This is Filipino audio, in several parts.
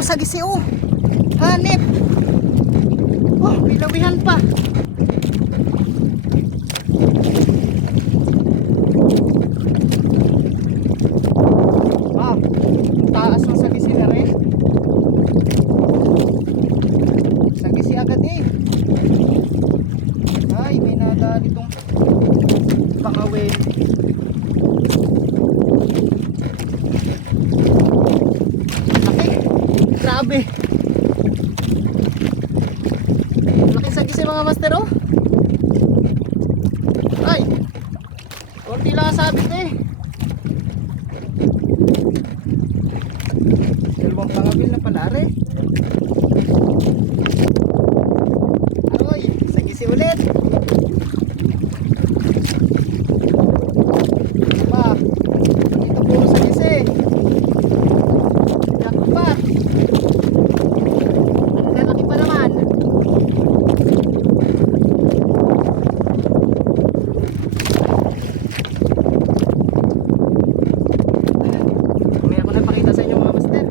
sagisi oh. Hanip. Oh, pilawihan pa. Ah, taas ng sagisi na rin. Sagisi agad eh. Ay, may nadali tong pangawin. Laki. Grabe. Laki sagisi mga master oh. Ay. Kunti lang ang sabit eh. Dalawang pangawil na pala re. Aroy, sagisi ulit. Pa, dito puro sagisi. Laki pa. Lalaki pa naman. May ako na pakita sa inyo mga master.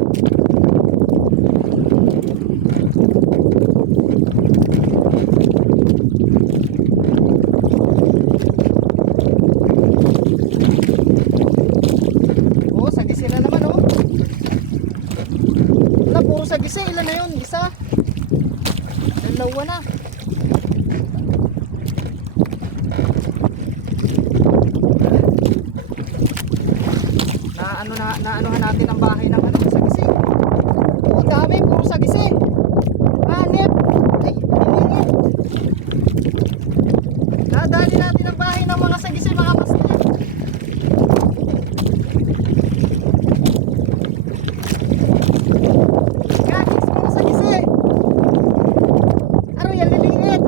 Oo, sagisi na naman oh. Puro sagisi. Ilan na yun? Isa. Dalawa na. Na ano na, na anuhan natin ang bahay ng ano, sagisi. Oo, dami. Puro sagisi. Hanip. Ay, hiningit. Nadali natin ang bahay ng mga sagisi, mga master. Gagis, puro sagisi. Ano yan, liliit.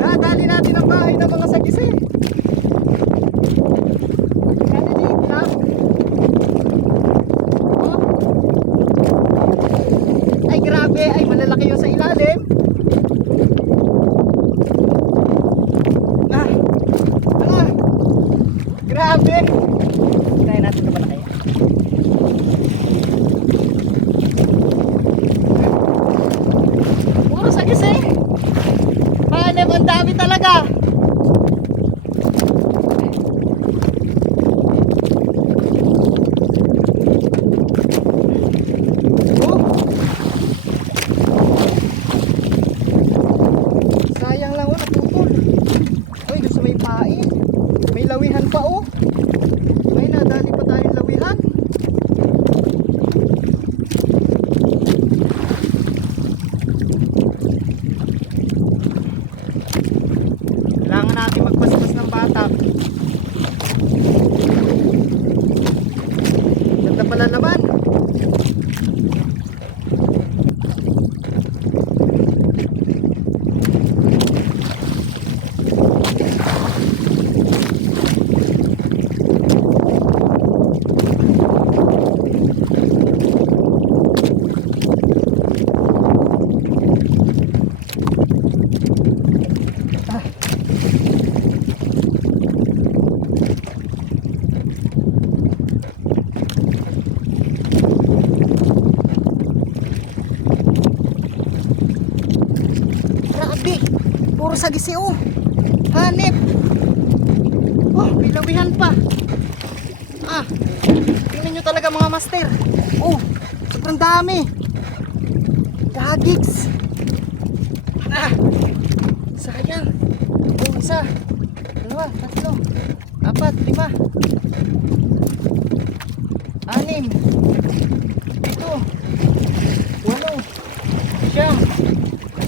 Nadali natin ang bahay ng mga sagisi. Yan, liliit na. Oh. Ay, grabe. Ay, malalaki yung sa ilalim. Ah. Ah. Grabe. Kaya natin ito malaki. Puro sagis eh. Paano ang dami talaga. Oh. Sayang lang oh, naputol. Uy, gusto may pain. May lawihan pa oh. May nadali pa tayong lawihan. Kailangan natin magpaspas ng batak. Ganda pala naman. Grabe. Puro sagisi oh. Hanip. Oh, pilawihan pa. Ah. Tingnan nyo talaga mga master. Oh, sobrang dami. Gagigs. Ah. Sayang. Oh, isa. Dalawa, tatlo. Apat, lima. Anim. Ito. Walo. Siyam.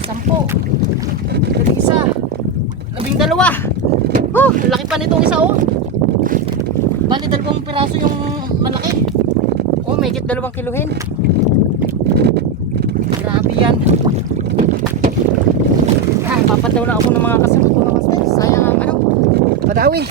Sampo. Dalawa. Oh, laki pa nitong isa oh. Bali dalawang piraso yung malaki. Oh, may higit dalawang kiluhin. Grabe yan. Ah, papataw na ako ng mga kasama ko mga master. Sayang ang ano. Padawi.